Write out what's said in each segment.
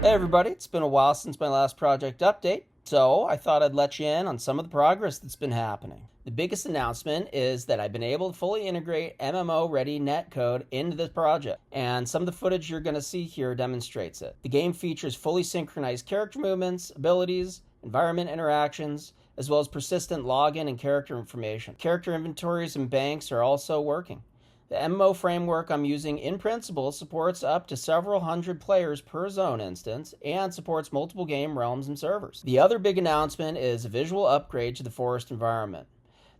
Hey everybody, it's been a while since my last project update, so I thought I'd let you in on some of the progress that's been happening. The biggest announcement is that I've been able to fully integrate MMO-ready netcode into this project, and some of the footage you're going to see here demonstrates it. The game features fully synchronized character movements, abilities, environment interactions, as well as persistent login and character information. Character inventories and banks are also working. The MMO framework I'm using in principle supports up to several hundred players per zone instance and supports multiple game realms and servers. The other big announcement is a visual upgrade to the forest environment.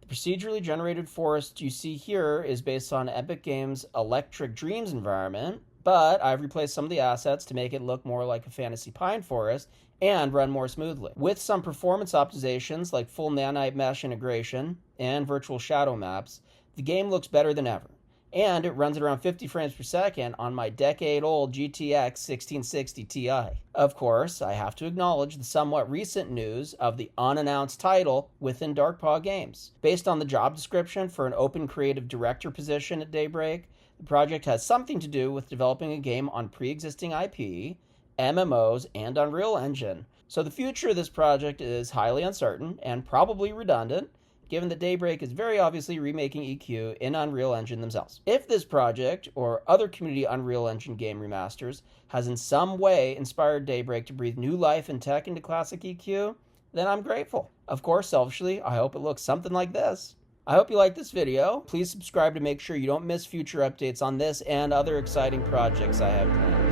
The procedurally generated forest you see here is based on Epic Games' Electric Dreams environment, but I've replaced some of the assets to make it look more like a fantasy pine forest and run more smoothly. With some performance optimizations like full nanite mesh integration and virtual shadow maps, the game looks better than ever. And it runs at around 50 frames per second on my decade-old GTX 1660 Ti. Of course, I have to acknowledge the somewhat recent news of the unannounced title within Darkpaw Games. Based on the job description for an open creative director position at Daybreak, the project has something to do with developing a game on pre-existing IP, MMOs, and Unreal Engine. So the future of this project is highly uncertain and probably redundant, given that Daybreak is very obviously remaking EQ in Unreal Engine themselves. If this project, or other community Unreal Engine game remasters, has in some way inspired Daybreak to breathe new life and tech into classic EQ, then I'm grateful. Of course, selfishly, I hope it looks something like this. I hope you liked this video. Please subscribe to make sure you don't miss future updates on this and other exciting projects I have planned.